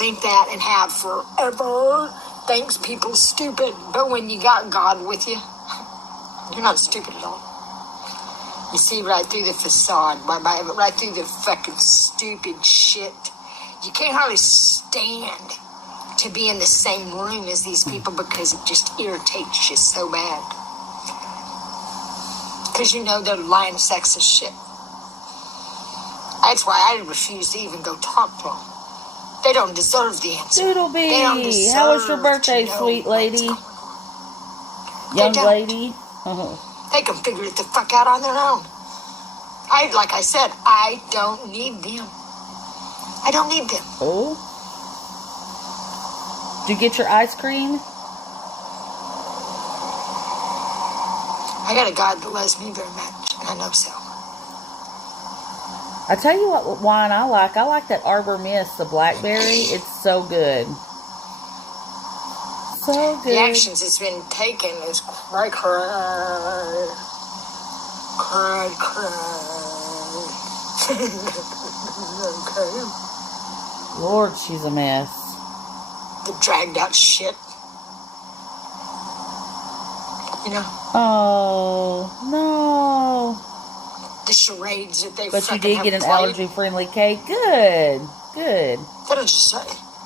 think that and have forever, thinks people stupid. But when you got God with you, you're not stupid at all. You see right through the facade, right through the fucking stupid shit. You can't hardly stand to be in the same room as these people because it just irritates you so bad. Because you know they're lying sexist shit. That's why I refuse to even go talk to them. They don't deserve the answer. Doodlebee, how was your birthday, sweet lady? Young lady? They can figure it the fuck out on their own. Like I said, I don't need them. I don't need them. Oh? Did you get your ice cream? I got a God that loves me very much, and I know so. I tell you what wine I like. I like that Arbor Mist, the blackberry. It's so good. So good. The actions it's been taken is cry. Okay. Lord, she's a mess. The dragged out shit. You know? Oh, no. The charades that they But you fucking did get an played. allergy-friendly cake. Good. Good. That'll just say,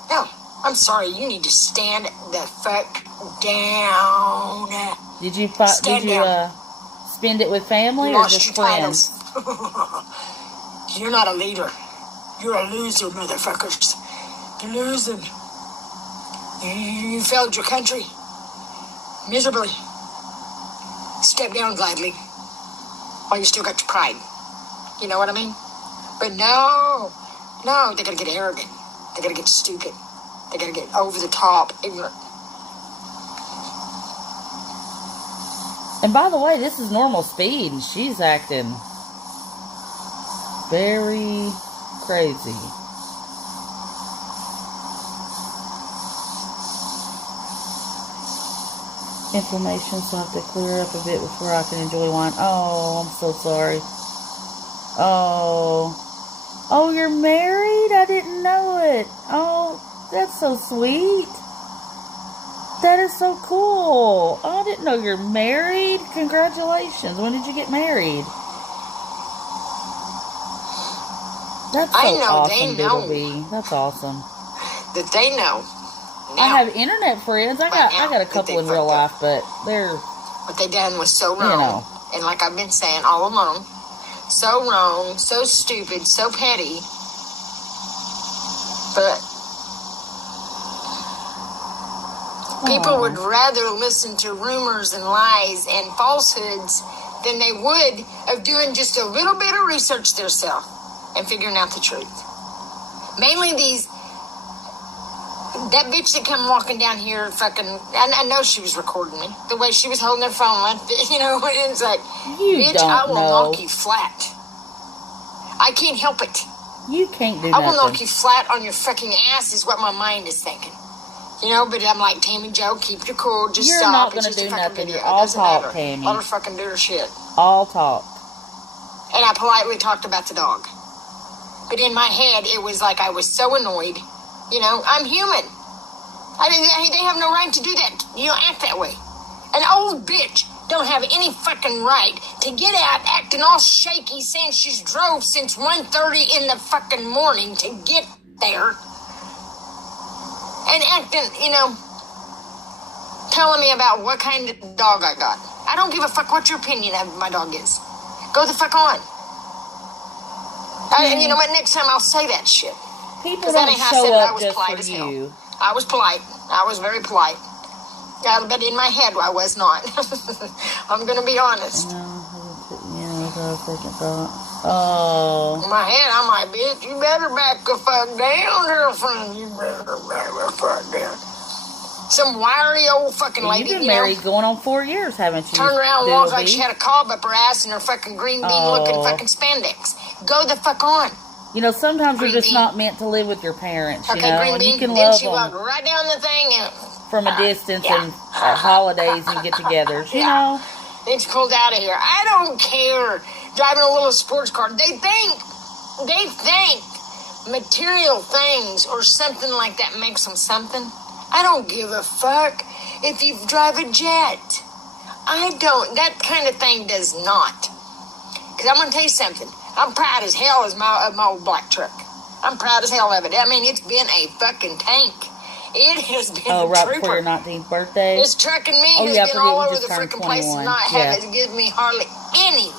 no, I'm sorry, you need to stand the fuck down. Did you spend it with family or just friends? You're not a leader. You're a loser, motherfuckers. You're losing. You failed your country. Miserably. Step down gladly. While you still got your pride. You know what I mean? But no, they gotta get arrogant. They gotta get stupid. They gotta get over the top, ignorant. And by the way, this is normal speed, and she's acting very crazy. Inflammation, so I have to clear up a bit before I can enjoy wine. Oh, I'm so sorry. Oh, you're married? I didn't know it. Oh, that's so sweet. That is so cool. Oh, I didn't know you're married. Congratulations. When did you get married? That's so awesome, Doodlebee. That's awesome. That they know. Now, I have internet friends. I got a couple in real life, but they're... What they done was so wrong. You know. And like I've been saying all along, so wrong, so stupid, so petty. But people would rather listen to rumors and lies and falsehoods than they would of doing just a little bit of research themselves and figuring out the truth. Mainly that bitch that come walking down here fucking, I know she was recording me. The way she was holding her phone, like, you know, it's like, bitch, I will knock you flat. I can't help it. You can't do I will knock you flat on your fucking ass is what my mind is thinking. You know, but I'm like, Tammy Jo, keep your cool, just You're stop. not going to it's just do a fucking nothing. video. You're all talk, matter. Tammy. Let her fucking do her shit. All talk. And I politely talked about the dog. But in my head, it was like I was so annoyed. You know, I'm human. I mean, they have no right to do that. You don't act that way. An old bitch don't have any fucking right to get out acting all shaky saying she's drove since 1:30 in the fucking morning to get there. And acting, you know, telling me about what kind of dog I got. I don't give a fuck what your opinion of my dog is. Go the fuck on. And you know what? Next time I'll say that shit. People don't show up just for you. I was polite. I was very polite. But in my head, I was not. I'm going to be honest. Oh. In my head, I'm like, bitch, you better back the fuck down, girlfriend. You better back the fuck down. Some wiry old fucking lady, You've been married going on 4 years, haven't you? Turned around and walked like she had a cob up her ass and her fucking green bean looking fucking spandex. Go the fuck on. You know, sometimes you're just not meant to live with your parents, you know, green and bean. you can Then love she them walked right down the thing and from a distance and holidays and get-togethers, you know. Then she pulled out of here. I don't care. Driving a little sports car. They think material things or something like that makes them something. I don't give a fuck if you drive a jet. I don't. That kind of thing does not. Because I'm going to tell you something. I'm proud as hell of my old black truck. I'm proud as hell of it. I mean, it's been a fucking tank. It has been a right trooper. before your 19th birthday? This truck and me has been all over the freaking place and not have it give me hardly any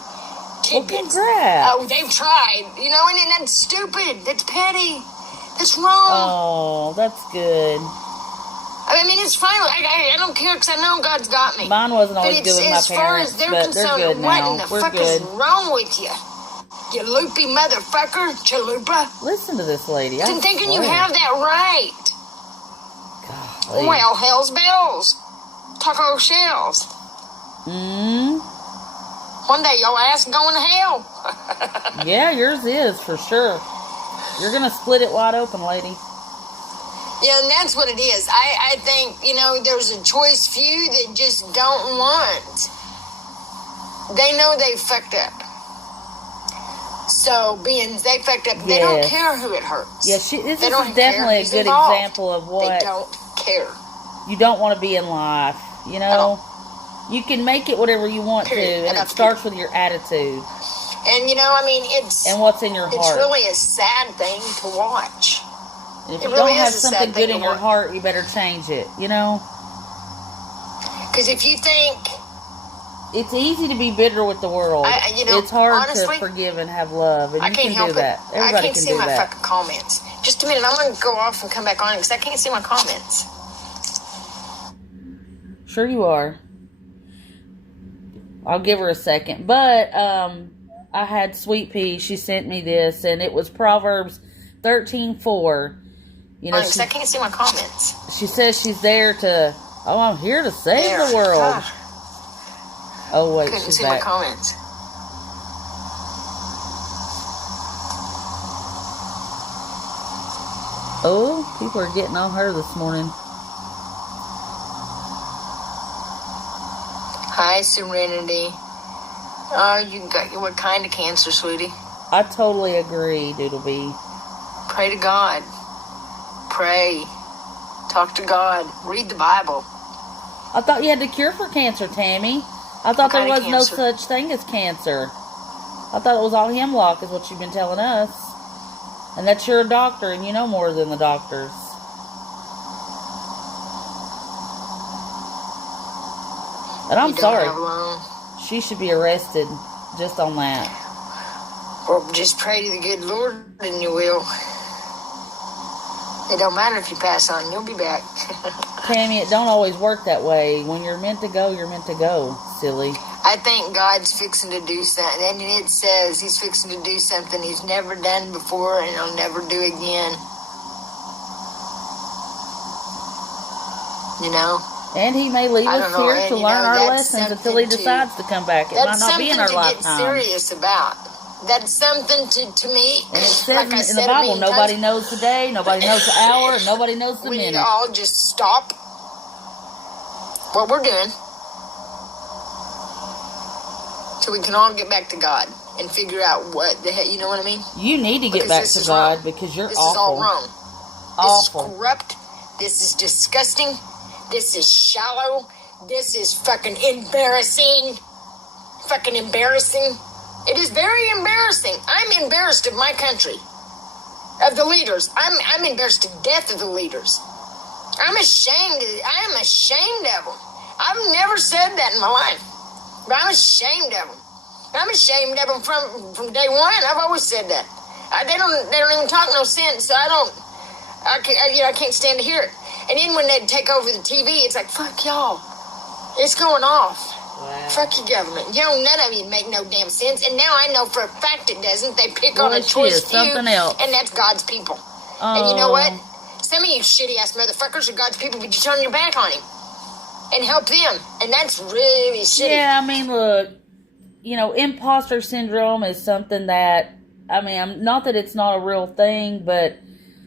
tidbits. Well, congrats. Oh, they've tried. You know, and that's stupid. That's petty. That's wrong. Oh, that's good. I mean, it's fine. I don't care because I know God's got me. Mine wasn't always good with my as far as parents, they're but they're concerned, good what now. in the We're fuck good. is wrong with you? You loopy motherfucker, chalupa. Listen to this lady. I'm thinking you have that right. Golly. Well, hell's bells. Taco shells. One day your ass going to hell. Yeah, yours is, for sure. You're going to split it wide open, lady. Yeah, and that's what it is. I think, you know, there's a choice few that just don't want. They know they fucked up. So, being they fucked up, they don't care who it hurts. Yeah, this is definitely a good example of what... They don't care. You don't want to be in life, you know? You can make it whatever you want to, and it starts with your attitude. And, you know, I mean, it's... And what's in your heart. It's really a sad thing to watch. And if you don't have something good in your heart, you better change it, you know? Because if you think... It's easy to be bitter with the world. It's hard to forgive and have love, and you can do that. Everybody can do that. I can't see my fucking comments. Just a minute, I'm going to go off and come back on because I can't see my comments. Sure you are. I'll give her a second. But I had Sweet Pea. She sent me this, and it was Proverbs 13:4. You know, I can't see my comments. She says she's there to. Oh, I'm here to save the world. God. Oh wait, couldn't she's see back. my comments. Oh, people are getting on her this morning. Hi, Serenity. Oh, you got what kind of cancer, sweetie? I totally agree, Doodlebee. Pray to God. Pray. Talk to God. Read the Bible. I thought you had the cure for cancer, Tammy. I thought there was no such thing as cancer. I thought it was all hemlock is what you've been telling us. And that you're a doctor and you know more than the doctors. And I'm sorry. She should be arrested just on that. Or just pray to the good Lord and you will. It don't matter if you pass on. You'll be back. Tammy, it don't always work that way. When you're meant to go, you're meant to go, silly. I think God's fixing to do something. And it says he's fixing to do something he's never done before and he'll never do again. You know? And he may leave us here to learn our lessons until he decides to come back. It might not be in our lifetime. That's something to get serious about. That's something to me. And it says in the Bible, nobody knows the day, nobody knows the hour, and nobody knows the minute. We need to all just stop what we're doing so we can all get back to God and figure out what the heck, you know what I mean? You need to get back to God because you're awful. This is all wrong. Awful. This is corrupt. This is disgusting. This is shallow. This is fucking embarrassing. Fucking embarrassing. It is very embarrassing. I'm embarrassed of my country, of the leaders. I'm embarrassed to death of the leaders. I'm ashamed. I am ashamed of them. I've never said that in my life, but I'm ashamed of them. I'm ashamed of them from day one. I've always said that. They don't even talk no sense. So I can't stand to hear it. And then when they take over the TV, it's like, fuck y'all. It's going off. Wow. Fuck your government. You know, none of you make no damn sense. And now I know for a fact it doesn't. They pick on a choice few, and that's God's people. Oh. And you know what? Some of you shitty-ass motherfuckers are God's people, but you turn your back on him and help them. And that's really shitty. Yeah, I mean, look, you know, imposter syndrome is something that, I mean, not that it's not a real thing, but,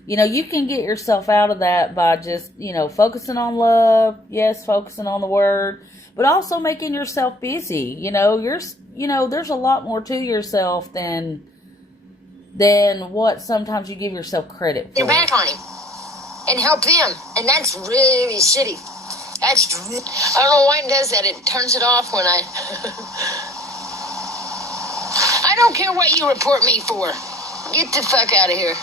you know, you can get yourself out of that by just, you know, focusing on love, yes, focusing on the word, but also making yourself busy. You know, there's a lot more to yourself than than what sometimes you give yourself credit for. You're back on him and help them, and that's really shitty. I don't know why it does that. It turns it off when I don't care what you report me for. Get the fuck out of here.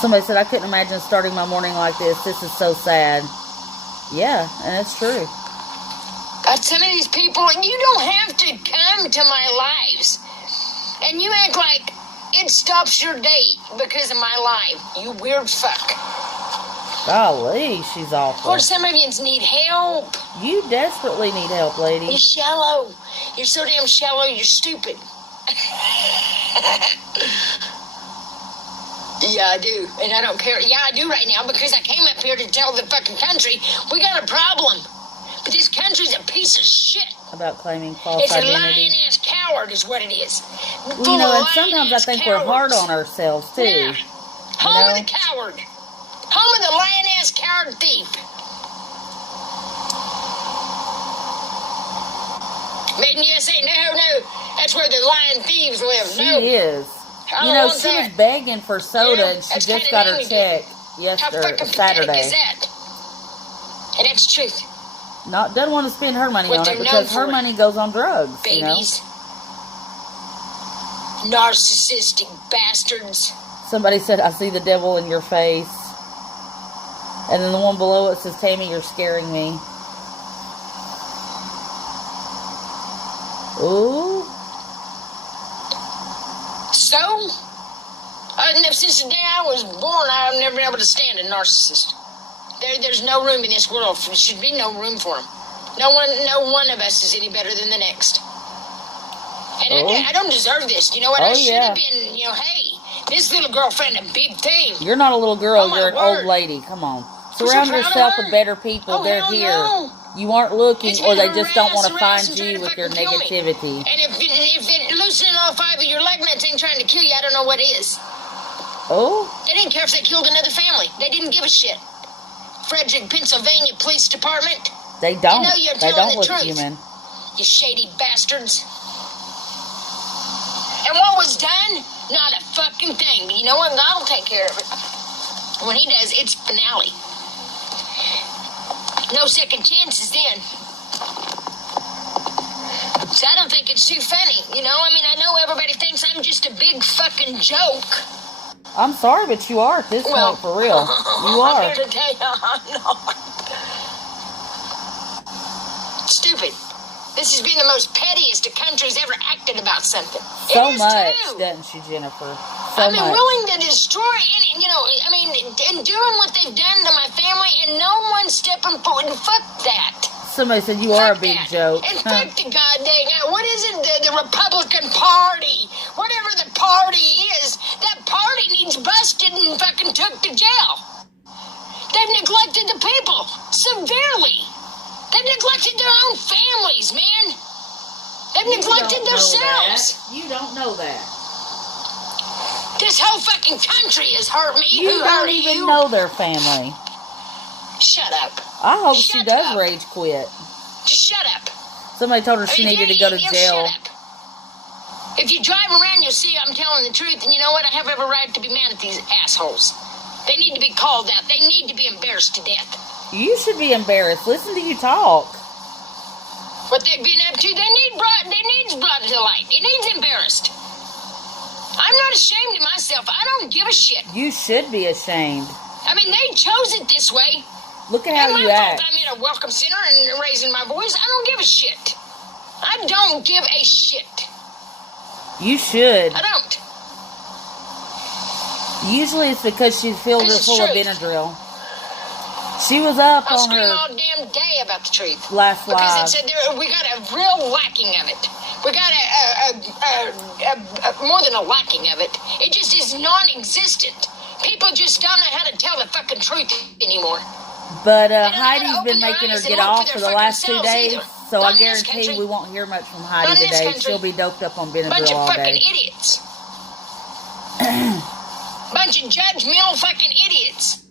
Somebody said, I couldn't imagine starting my morning like this. This is so sad. Yeah, and it's true. But some of these people, you don't have to come to my lives. And you act like it stops your day because of my life. You weird fuck. Golly, she's awful. Or some of you need help. You desperately need help, lady. You're shallow. You're so damn shallow, you're stupid. Yeah, I do. And I don't care. Yeah, I do right now because I came up here to tell the fucking country we got a problem. But this country's a piece of shit. About claiming false identity. It's a lying-ass coward is what it is. Well, you know, and sometimes I think we're hard on ourselves, too. Yeah. Home of the coward. Home of the lying-ass coward thief. Made in USA? No. That's where the lying thieves live. She is. You know, she was begging for soda, and she just got her check yesterday, Saturday. Is that? And that's truth. Doesn't want to spend her money on it because her money goes on drugs. Babies. You know? Narcissistic bastards. Somebody said, I see the devil in your face. And then the one below it says, Tammy, you're scaring me. Ooh. So, since the day I was born, I've never been able to stand a narcissist. There's no room in this world. There should be no room for him. No one of us is any better than the next. And I don't deserve this. You know what? I should have been, hey, this little girlfriend, a big thing. You're not a little girl. You're an old lady. Come on. Surround yourself with better people. They're here. No. You aren't looking, or they just don't want to find you with your negativity. And if it loosening all 5 of your leg nuts ain't trying to kill you, I don't know what is. Oh? They didn't care if they killed another family. They didn't give a shit. Frederick, Pennsylvania Police Department. They don't. You know you're they don't look truth. Human. You shady bastards. And what was done? Not a fucking thing. But you know what? God will take care of it. When he does, it's finale. No second chances then. So I don't think it's too funny. You know, I know everybody thinks I'm just a big fucking joke. I'm sorry, but you are at this point, for real. You are. I'm here to tell you I'm not. Stupid. This has been the most pettiest a country's ever acted about something. So much, doesn't she, Jennifer? So much. Willing to destroy any, and doing what they've done to my family, and no one stepping forward. And fuck that. Somebody said you are a big joke. And fuck the goddamn, what is it, the Republican Party? Whatever the party is, that party needs busted and fucking took to jail. They've neglected the people severely. They've neglected their own families, man. They've neglected themselves. You don't know that. This whole fucking country has hurt me. You don't even know their family. Shut up. I hope she does rage quit. Just shut up. Somebody told her she needed to go to jail. Shut up. If you drive around, you'll see I'm telling the truth. And you know what? I have every right to be mad at these assholes. They need to be called out. They need to be embarrassed to death. You should be embarrassed. Listen to you talk. What they've been up to, they needs brought to light. It needs embarrassed. I'm not ashamed of myself. I don't give a shit. You should be ashamed. They chose it this way. Look at how you act. I'm in a welcome center and raising my voice. I don't give a shit. I don't give a shit. You should. I don't. Usually it's because she's filled her full of Benadryl. She was up I'll on her... I'll scream all damn day about the truth. Last live. Because it said we got a real lacking of it. We got a more than a lacking of it. It just is non-existent. People just don't know how to tell the fucking truth anymore. But Heidi's been making her get off for the last 2 days, so I guarantee we won't hear much from Heidi today. She'll be doped up on Benadryl all day. Bunch of fucking idiots. Bunch of judgmental fucking idiots.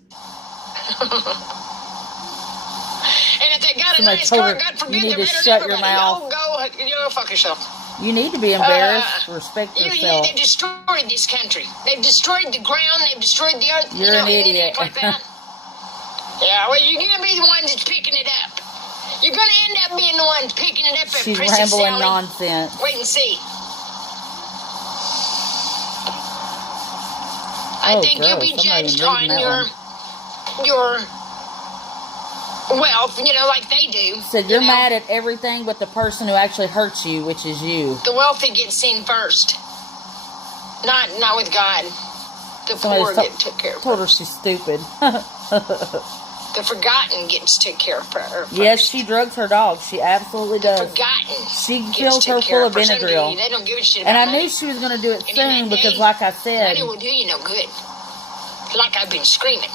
And if they got a nice car, God forbid, you need to shut your mouth. Go fuck yourself. You need to be embarrassed. Respect yourself. They destroyed this country. They've destroyed the ground. They've destroyed the earth. You're an idiot. Like that. Yeah, well, you're going to be the one that's picking it up. You're going to end up being the one picking it up at She's Prissy rambling Sally. nonsense. Wait and see. I think you'll be judged on your wealth, like they do. Said you're mad at everything but the person who actually hurts you, which is you. The wealthy get seen first. Not with God. The poor get took care of. Told her she's stupid. The forgotten gets took care of her first. Yes, she drugs her dog. She absolutely does. The forgotten. She fills her full of Benadryl. They don't give a shit about and I money. knew she was going to do it And soon because, like I said, money will do you no good. Like I've been screaming.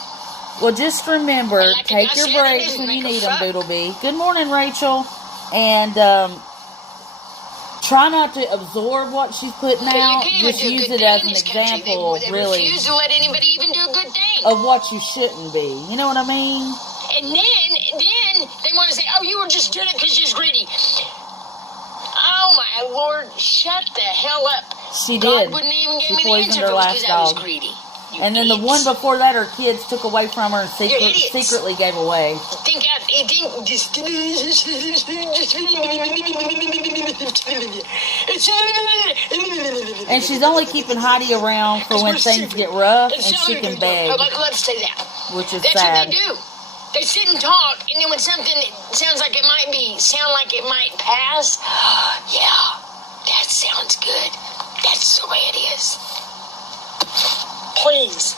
Well, just remember, like take your breaks when you need them, Doodlebee. Good morning, Rachel. And try not to absorb what she's putting out. Just use it as an example, they really, refuse to let anybody even do a good thing. of what you shouldn't be. You know what I mean? And then they want to say, oh, you were just doing it because you're greedy. Oh, my Lord, shut the hell up. She God did. wouldn't even give She me the poisoned answer her if it was last because I was dog. greedy. And then the one before that, her kids took away from her and secretly gave away. And she's only keeping Heidi around for when things get rough and she can beg. Let's say that. Which is That's sad. what they do. They sit and talk, and then when something sounds like it might pass, yeah, that sounds good. That's the way it is. Please.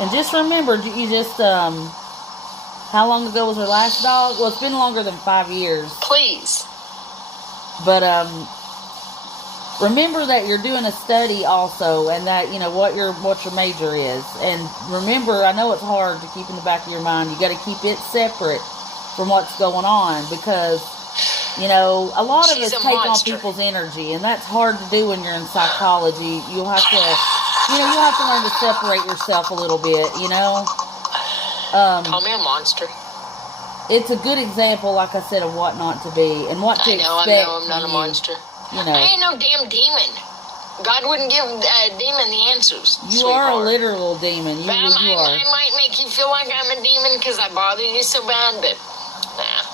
And just remember, you just, how long ago was her last dog? Well, it's been longer than 5 years. Please. But, remember that you're doing a study also, and that, what your major is. And remember, I know it's hard to keep in the back of your mind. You got to keep it separate from what's going on, because, a lot of us take on people's energy, and that's hard to do when you're in psychology. You'll have to learn to separate yourself a little bit, Call me a monster. It's a good example, like I said, of what not to be and what to expect. I know, I'm not a monster. I ain't no damn demon. God wouldn't give a demon the answers. You are a literal demon. You are. I might make you feel like I'm a demon because I bothered you so bad, but nah.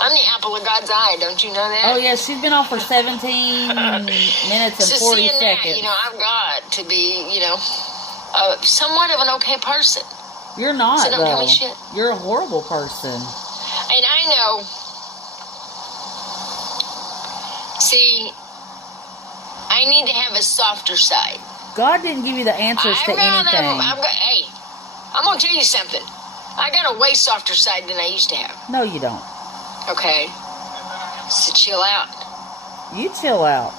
I'm the apple of God's eye, don't you know that? Oh, yeah, she's been on for 17 minutes and 40 seconds. I've got to be, somewhat of an okay person. You're not, so don't though. Tell me shit. You're a horrible person. And I know. See, I need to have a softer side. God didn't give you the answers to anything. Hey, I'm going to tell you something. I got a way softer side than I used to have. No, you don't. Okay. So chill out. You chill out.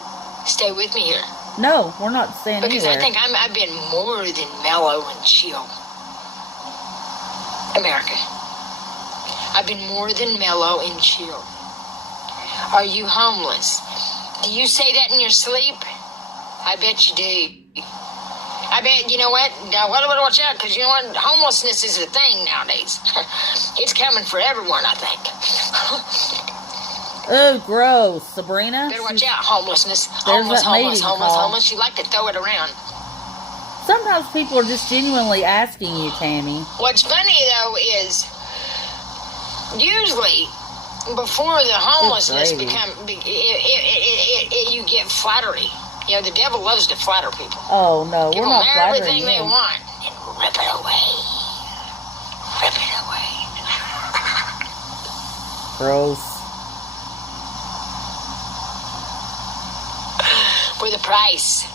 Stay with me here. No, we're not staying because anywhere. I think I've been more than mellow and chill. America. I've been more than mellow and chill. Are you homeless? Do you say that in your sleep? I bet you do. I bet, you know what? Watch out, because you know what? Homelessness is a thing nowadays. It's coming for everyone, I think. Oh, gross. Sabrina? Better watch out, homelessness. Homeless. You like to throw it around. Sometimes people are just genuinely asking you, Tammy. What's funny, though, is usually before the homelessness you get flattery. The devil loves to flatter people. Oh, no, we're not flattering everything they want and rip it away. Rip it away. Gross. For the price.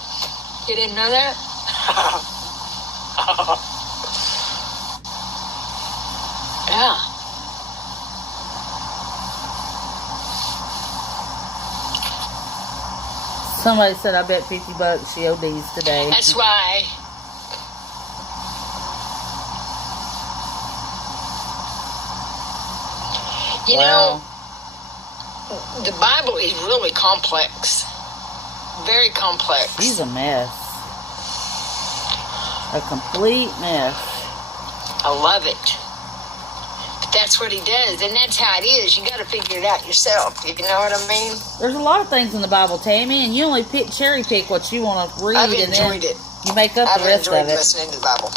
You didn't know that? Yeah. Somebody said, I bet $50 she ODs today. That's why. You know, the Bible is really complex. Very complex. She's a mess. A complete mess. I love it. That's what he does, and that's how it is. You got to figure it out yourself. You know what I mean? There's a lot of things in the Bible, Tammy, and you only cherry pick what you want to read, I've and then enjoyed it. you make up the rest of it. I've enjoyed listening to the Bible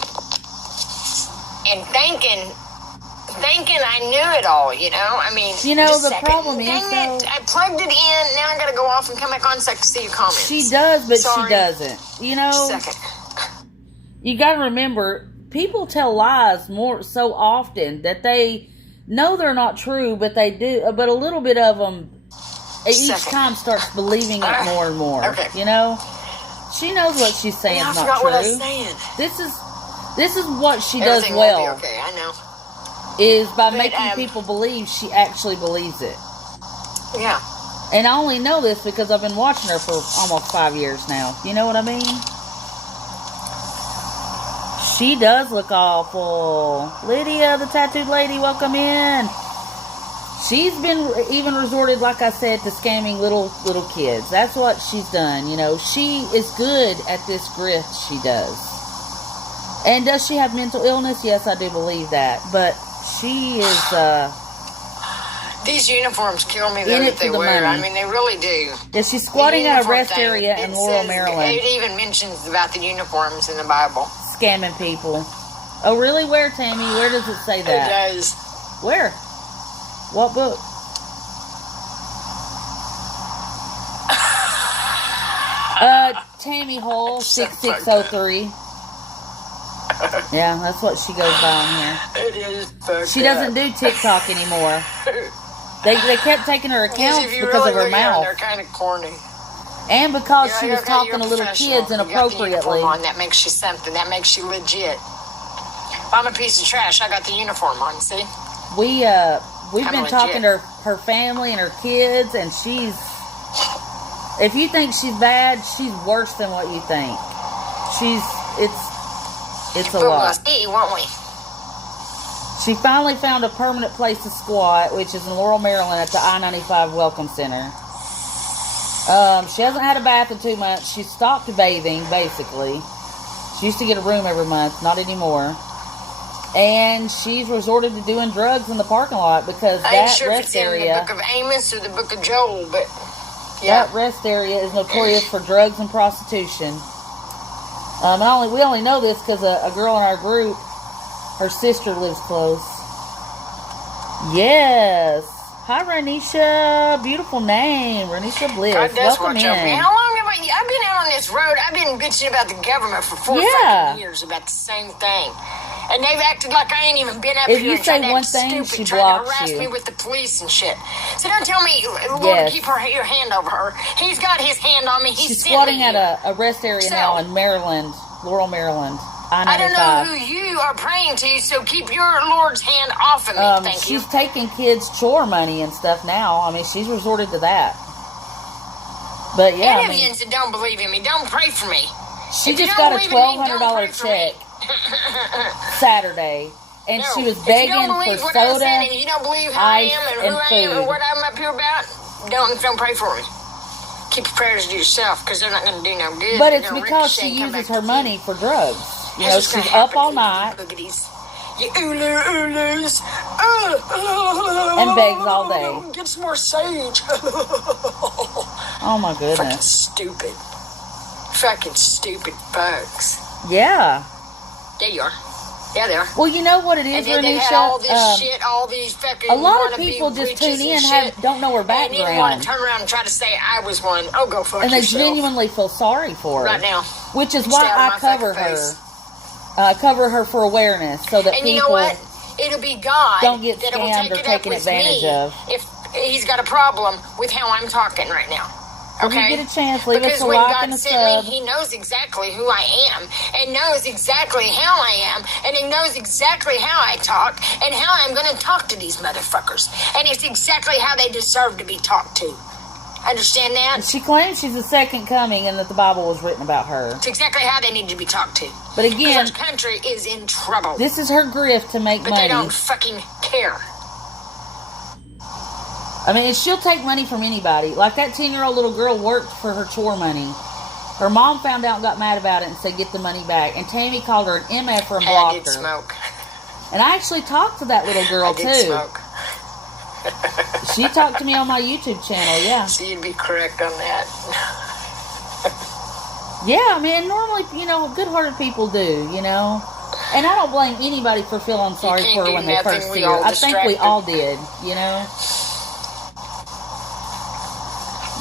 and thinking I knew it all. You know, I mean, you know the problem is, dang it, I plugged it in. Now I got to go off and come back on so I can see your comments. She does, but Sorry. she doesn't. You know, Second. You got to remember, people tell lies so often that they know they're not true, but they do. But a little bit of them each time starts believing it more and more. Okay. You know, she knows what she's saying is not true. I forgot what I was saying. This is what she does Everything well. will be okay, I know. Is by making people believe she actually believes it. Yeah. And I only know this because I've been watching her for almost 5 years now. You know what I mean? She does look awful. Lydia, the tattooed lady, welcome in. She's been even resorted, like I said, to scamming little kids. That's what she's done. You know, she is good at this grift she does. And does she have mental illness? Yes, I do believe that. But she is, these uniforms kill me though that they wear. I mean, they really do. Yeah, she's squatting at a rest area in Laurel, Maryland. It even mentions about the uniforms in the Bible. Scamming people. Oh, really? Where, Tammy? Where does it say that? It does. Where? What book? Tammy Hole, 6603. Yeah, that's what she goes by on here. It is. She doesn't do TikTok anymore. They kept taking her accounts because of her mouth. They're kind of corny. And because she was talking to little kids inappropriately. On. That makes you something. That makes you legit. If I'm a piece of trash, I got the uniform on, see? We've been talking to her family and her kids, and she's... If you think she's bad, she's worse than what you think. It's a lot. We'll see, won't we? She finally found a permanent place to squat, which is in Laurel, Maryland, at the I-95 Welcome Center. She hasn't had a bath in 2 months. She stopped bathing, basically. She used to get a room every month, not anymore. And she's resorted to doing drugs in the parking lot because that rest area... in the book of Amos or the book of Joel, but... Yeah. That rest area is notorious for drugs and prostitution. We only know this because a girl in our group, her sister lives close. Yes. Hi, Renisha. Beautiful name. Renisha Bliss. God does welcome watch in. Over me. How long have I've been out on this road. I've been bitching about the government for 4 fucking years about the same thing. And they've acted like I ain't even been up if here. You and say trying to one act thing, stupid, she trying to blocks harass you. me with the police and shit. So don't tell me, Lord, keep your hand over her. He's got his hand on me. She's squatting at a rest area now in Maryland, Laurel, Maryland. I don't know who you are praying to, so keep your Lord's hand off of me. Thank you. She's taking kids' chore money and stuff now. I mean, she's resorted to that. But yeah, any of you that don't believe in me, don't pray for me. She just got a $1,200 check Saturday, and she was begging for soda, and you don't believe how ice, I am and and who I am and what I'm up here about, don't pray for me. Keep your prayers to yourself, because they're not going to do no good. But it's because she uses her money for drugs. You know, she's up all night. You ulus. And begs all day. Get some more sage. Oh my goodness. Fucking stupid bugs. Yeah. There you are. Yeah, they are. Well, you know what it is, and Renisha? Had all this shit, all these fucking... A lot of people just tune in and don't know her background. And they want to turn around and try to say I was one. Oh, go fuck yourself. And they genuinely feel sorry for her. Right now. Which is why I cover her. Cover her for awareness, so that people... You know what? It'll be God don't get scammed or taken advantage of. If he's got a problem with how I'm talking right now. Okay? If you get a chance, leave us a like and a sub. Because when God sent me, He knows exactly who I am, and knows exactly how I am, and He knows exactly how I talk, and how I'm going to talk to these motherfuckers. And it's exactly how they deserve to be talked to. Understand that? She claims she's the second coming and that the Bible was written about her. It's exactly how they need to be talked to. But again, our country is in trouble. This is her grift to make money. But they don't fucking care. I mean, she'll take money from anybody. Like that 10-year-old little girl worked for her chore money. Her mom found out and got mad about it and said, get the money back. And Tammy called her an MF and blocked her. Smoke. And I actually talked to that little girl, I did too. smoke. She talked to me on my YouTube channel, yeah. So you'd be correct on that. Yeah, I mean, normally, good-hearted people do, And I don't blame anybody for feeling sorry for her when they first see her. I think we all did,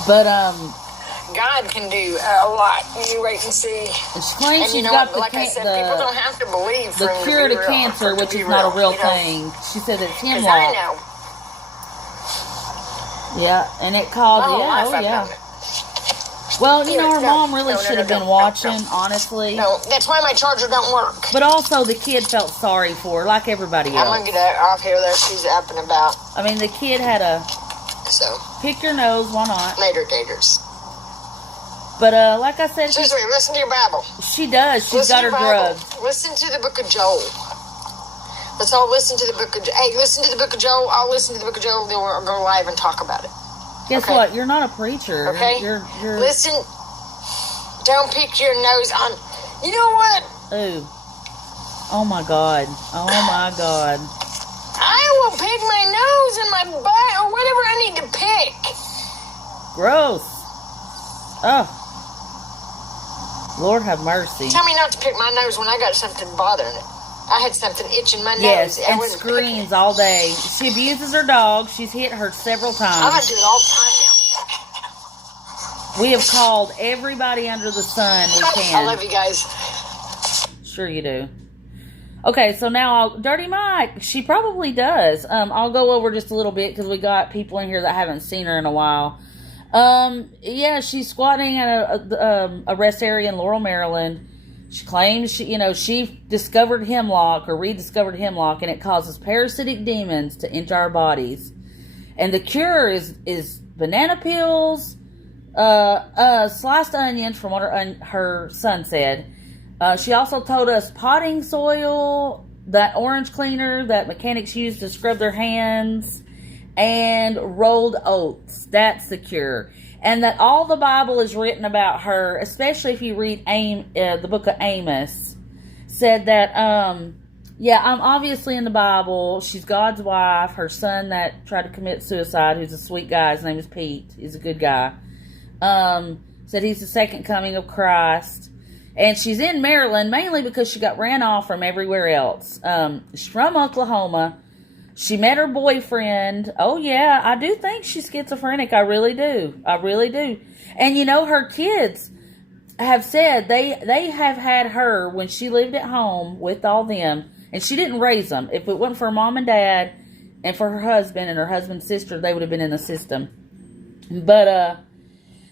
But, God can do a lot. You wait and see. And she claims she's got people don't have to believe the cure to cancer, which is not a real thing. She said it's hemlock. I know. Yeah, and it caused, Well, her mom really should have been watching, honestly. No, that's why my charger don't work. But also, the kid felt sorry for her, like everybody else. I'm going to get off here, though. She's up and about. I mean, the kid had a... So. Pick your nose, why not? Later, daters. But, like I said... Susie, listen to your Bible. She does. She's got her drugs. Listen to the book of Joel. Let's all listen to the book of... Hey, listen to the book of Joel. I'll listen to the book of Joel. Then we'll go live and talk about it. Guess what? You're not a preacher. Okay? You're... Listen. Don't pick your nose on... You know what? Ooh. Oh, my God. Oh, my God. I will pick my nose and my butt or whatever I need to pick. Gross. Oh. Lord have mercy. Tell me not to pick my nose when I got something bothering it. I had something itching my nose. Yes, and screams all day. She abuses her dog. She's hit her several times. I'm going to do it all the time now. We have called everybody under the sun we can. I love you guys. Sure you do. Okay, so now Dirty Mike, she probably does. I'll go over just a little bit because we got people in here that haven't seen her in a while. Yeah, she's squatting at a rest area in Laurel, Maryland. She claims she discovered hemlock or rediscovered hemlock, and it causes parasitic demons to enter our bodies. And the cure is banana peels, sliced onions, from what her son said. She also told us potting soil, that orange cleaner that mechanics use to scrub their hands, and rolled oats. That's the cure. And that all the Bible is written about her, especially if you read the book of Amos, said that, I'm obviously in the Bible. She's God's wife. Her son that tried to commit suicide, who's a sweet guy, his name is Pete. He's a good guy. Said he's the second coming of Christ. And she's in Maryland mainly because she got ran off from everywhere else. She's from Oklahoma. She met her boyfriend. Oh, yeah, I do think she's schizophrenic. I really do. I really do. And, her kids have said they have had her when she lived at home with all them. And she didn't raise them. If it wasn't for her mom and dad and for her husband and her husband's sister, they would have been in the system. But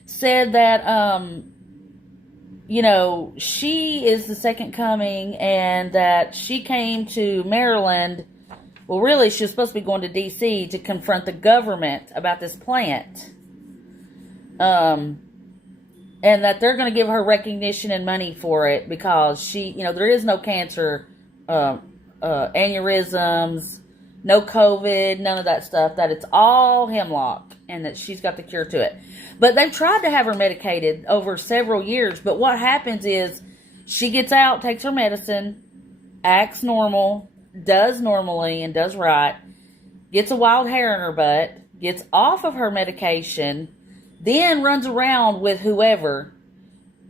said that, she is the second coming and that she came to Maryland. Well, really, she was supposed to be going to D.C. to confront the government about this plant. And that they're going to give her recognition and money for it because she, there is no cancer, aneurysms, no COVID, none of that stuff. That it's all hemlock and that she's got the cure to it. But they've tried to have her medicated over several years. But what happens is she gets out, takes her medicine, acts normal, does normally and does right, gets a wild hair in her butt, gets off of her medication, then runs around with whoever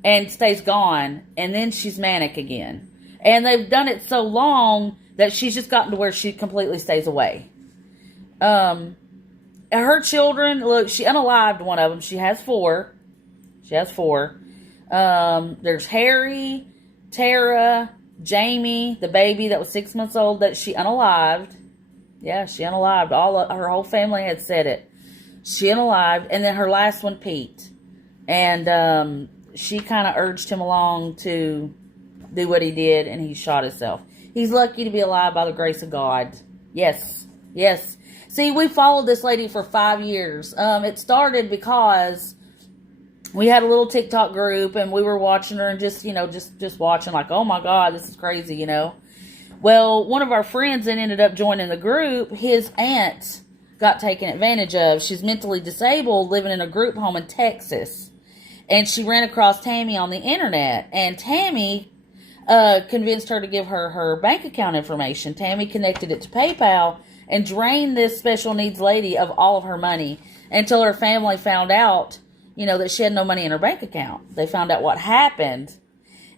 and stays gone, and then she's manic again. And they've done it so long that she's just gotten to where she completely stays away. Her children, look, she unalived one of them. She has four. There's Harry, Tara, Jamie, the baby that was 6 months old that she unalived. Yeah, she unalived. Her whole family had said it. She unalived. And then her last one, Pete. And she kind of urged him along to do what he did, and he shot himself. He's lucky to be alive by the grace of God. Yes. See, we followed this lady for 5 years. It started because we had a little TikTok group, and we were watching her and just watching like, oh my God, this is crazy, Well, one of our friends then ended up joining the group. His aunt got taken advantage of. She's mentally disabled, living in a group home in Texas. And she ran across Tammy on the internet. And Tammy convinced her to give her her bank account information. Tammy connected it to PayPal and drained this special needs lady of all of her money until her family found out, that she had no money in her bank account. They found out what happened.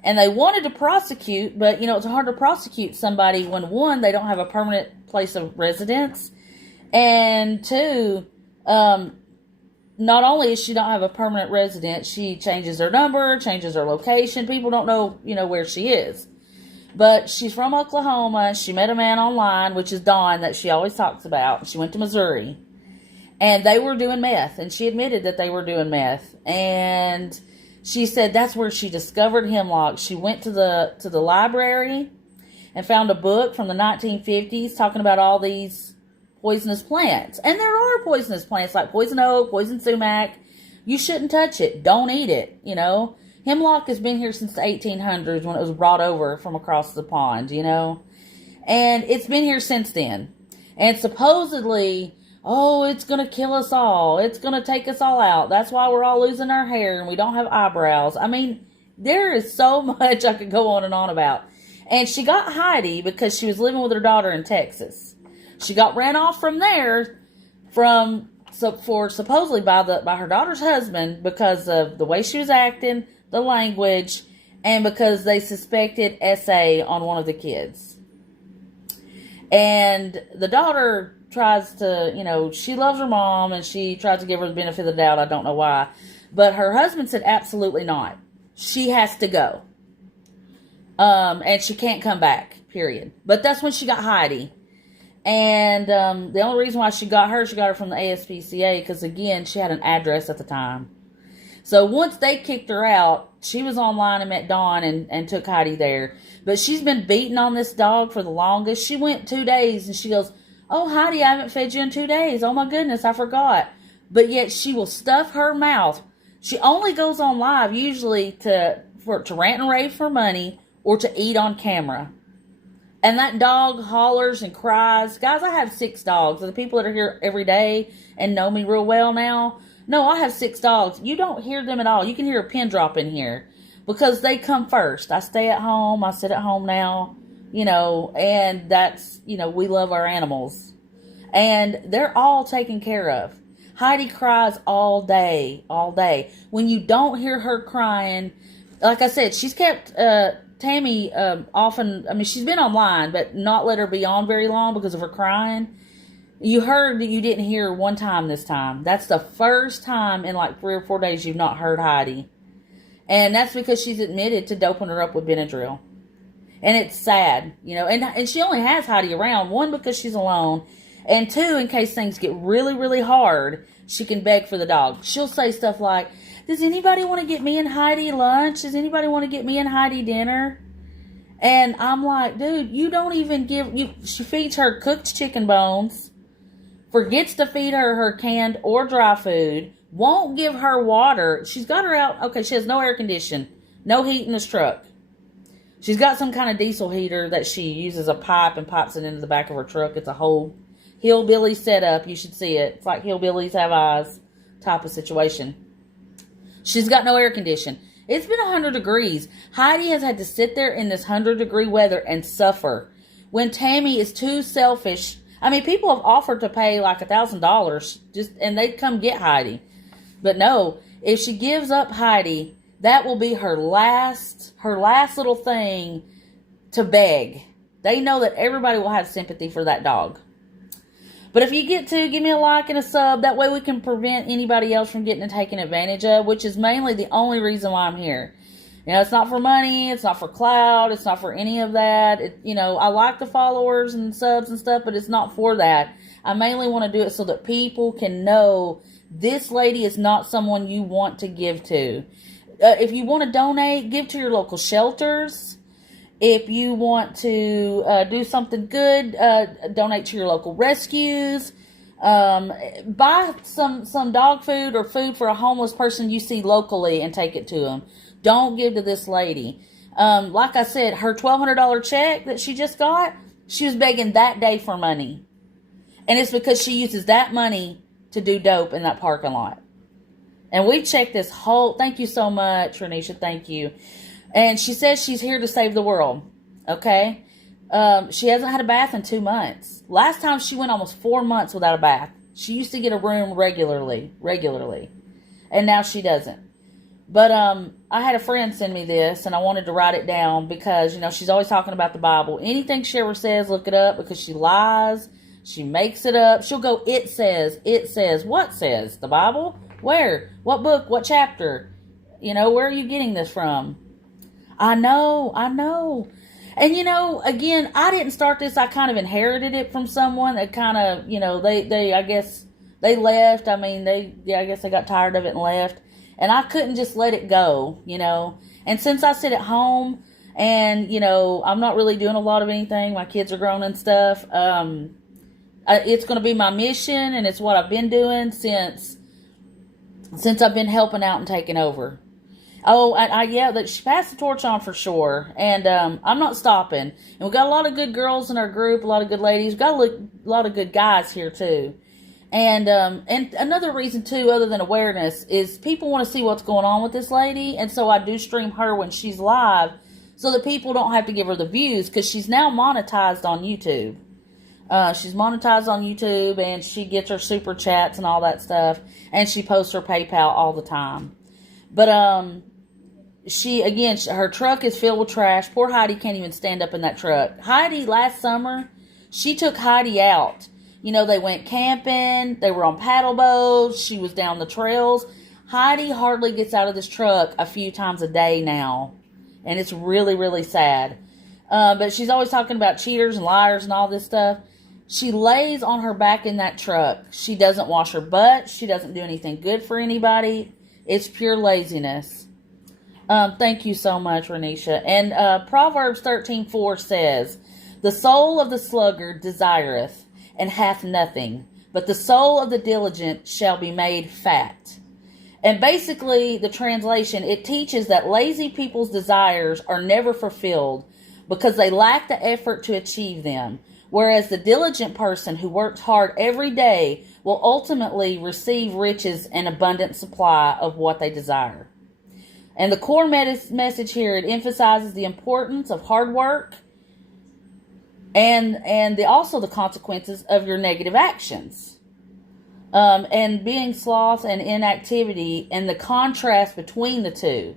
And they wanted to prosecute, but, it's hard to prosecute somebody when, one, they don't have a permanent place of residence, and two, not only does she not have a permanent residence, she changes her number, changes her location. People don't know, where she is. But she's from Oklahoma. She met a man online, which is Don, that she always talks about. She went to Missouri. And they were doing meth. And she admitted that they were doing meth. And she said that's where she discovered hemlock. She went to the library and found a book from the 1950s talking about all these poisonous plants. And there are poisonous plants like poison oak, poison sumac. You shouldn't touch it. Don't eat it, Hemlock has been here since the 1800s when it was brought over from across the pond, And it's been here since then. And supposedly, it's going to kill us all. It's going to take us all out. That's why we're all losing our hair and we don't have eyebrows. I mean, there is so much I could go on and on about. And she got Heidi because she was living with her daughter in Texas. She got ran off from there supposedly by her daughter's husband because of the way she was acting, the language, and because they suspected SA on one of the kids. And the daughter tries to, she loves her mom and she tries to give her the benefit of the doubt. I don't know why. But her husband said absolutely not. She has to go. And she can't come back, period. But that's when she got Heidi. And the only reason why she got her from the ASPCA because, again, she had an address at the time. So once they kicked her out, she was online and met Dawn and took Heidi there. But she's been beating on this dog for the longest. She went 2 days and she goes, "Oh, Heidi, I haven't fed you in 2 days. Oh, my goodness, I forgot." But yet she will stuff her mouth. She only goes on live usually to rant and rave for money or to eat on camera. And that dog hollers and cries. Guys, I have 6 dogs. The people that are here every day and know me real well now, no, I have 6 dogs. You don't hear them at all. You can hear a pin drop in here because they come first. I stay at home. I sit at home now, and that's, we love our animals. And they're all taken care of. Heidi cries all day, all day. When you don't hear her crying, like I said, she's kept Tammy often, she's been online, but not let her be on very long because of her crying. You heard that you didn't hear her one time this time. That's the first time in like 3 or 4 days you've not heard Heidi. And that's because she's admitted to doping her up with Benadryl. And it's sad, and she only has Heidi around, one, because she's alone, and two, in case things get really, really hard, she can beg for the dog. She'll say stuff like, "Does anybody want to get me and Heidi lunch? Does anybody want to get me and Heidi dinner?" And I'm like, dude, you don't even she feeds her cooked chicken bones, forgets to feed her canned or dry food, won't give her water. She's got her out. Okay, she has no air condition, no heat in this truck. She's got some kind of diesel heater that she uses a pipe and pipes it into the back of her truck. It's a whole hillbilly setup. You should see it. It's like Hillbillies Have Eyes type of situation. She's got no air condition. It's been 100 degrees. Heidi has had to sit there in this 100-degree weather and suffer. When Tammy is too selfish. People have offered to pay like $1,000 and they'd come get Heidi. But no, if she gives up Heidi, that will be her last little thing to beg. They know that everybody will have sympathy for that dog. But if you get to, give me a like and a sub. That way we can prevent anybody else from getting taken advantage of, which is mainly the only reason why I'm here. It's not for money. It's not for clout. It's not for any of that. I like the followers and subs and stuff, but it's not for that. I mainly want to do it so that people can know this lady is not someone you want to give to. If you want to donate, give to your local shelters. If you want to do something good, donate to your local rescues. Buy some dog food or food for a homeless person you see locally and take it to them. Don't give to this lady. Like I said, her $1,200 check that she just got, she was begging that day for money. And it's because she uses that money to do dope in that parking lot. And we checked this whole... Thank you so much, Renisha. Thank you. And she says she's here to save the world. Okay? She hasn't had a bath in 2 months. Last time she went almost 4 months without a bath. She used to get a room regularly. And now she doesn't. But I had a friend send me this, and I wanted to write it down because, she's always talking about the Bible. Anything she ever says, look it up, because she lies. She makes it up. She'll go, it says. What says? The Bible? Where? What book? What chapter? Where are you getting this from? I know. And, again, I didn't start this. I kind of inherited it from someone that kind of, they I guess, they left. I mean, I guess they got tired of it and left. And I couldn't just let it go, And since I sit at home and, I'm not really doing a lot of anything. My kids are grown and stuff. It's going to be my mission, and it's what I've been doing since I've been helping out and taking over. Oh, she passed the torch on for sure. And I'm not stopping. And we've got a lot of good girls in our group, a lot of good ladies. We've got a lot of good guys here, too. And another reason, too, other than awareness, is people want to see what's going on with this lady. And so I do stream her when she's live so that people don't have to give her the views, because she's now monetized on YouTube. She's monetized on YouTube, and she gets her super chats and all that stuff. And she posts her PayPal all the time. But her truck is filled with trash. Poor Heidi can't even stand up in that truck. Heidi, last summer, she took Heidi out. They went camping. They were on paddle boats. She was down the trails. Heidi hardly gets out of this truck a few times a day now. And it's really, really sad. But she's always talking about cheaters and liars and all this stuff. She lays on her back in that truck. She doesn't wash her butt. She doesn't do anything good for anybody. It's pure laziness. Thank you so much, Renisha. And Proverbs 13:4 says, "The soul of the sluggard desireth, and hath nothing, but the soul of the diligent shall be made fat." And basically, the translation, it teaches that lazy people's desires are never fulfilled because they lack the effort to achieve them, whereas the diligent person who works hard every day will ultimately receive riches and abundant supply of what they desire. And the core message here, it emphasizes the importance of hard work and also the consequences of your negative actions. And being sloth and inactivity, and the contrast between the two.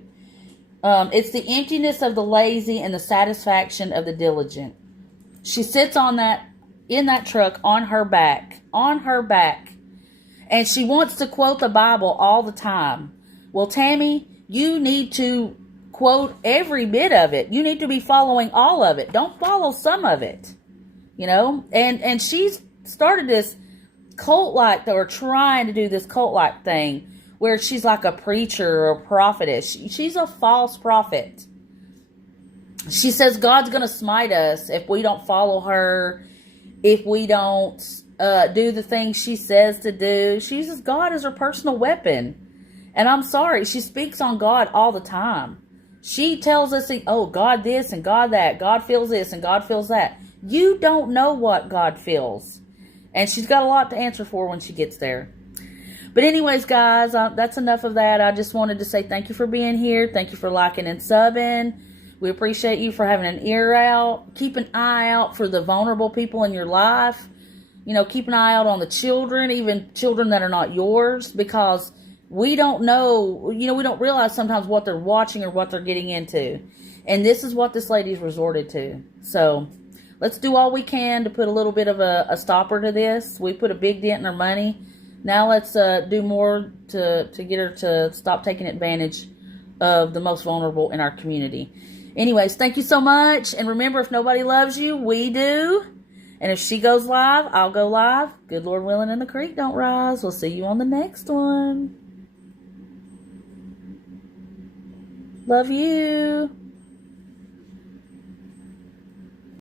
It's the emptiness of the lazy and the satisfaction of the diligent. She sits in that truck on her back, and she wants to quote the Bible all the time. Well, Tammy, you need to quote every bit of it. You need to be following all of it. Don't follow some of it, and she's started this cult-like, or trying to do this cult-like thing where she's like a preacher or a prophetess. She's a false prophet. She says God's going to smite us if we don't follow her, if we don't do the things she says to do. She uses God as her personal weapon. And I'm sorry, she speaks on God all the time. She tells us, oh, God this and God that. God feels this and God feels that. You don't know what God feels. And she's got a lot to answer for when she gets there. But anyways, guys, that's enough of that. I just wanted to say thank you for being here. Thank you for liking and subbing. We appreciate you for having an ear out. Keep an eye out for the vulnerable people in your life. Keep an eye out on the children, even children that are not yours, because we don't know, we don't realize sometimes what they're watching or what they're getting into. And this is what this lady's resorted to. So let's do all we can to put a little bit of a stopper to this. We put a big dent in her money. Now let's do more to get her to stop taking advantage of the most vulnerable in our community. Anyways, thank you so much. And remember, if nobody loves you, we do. And if she goes live, I'll go live. Good Lord willing, and the creek don't rise. We'll see you on the next one. Love you.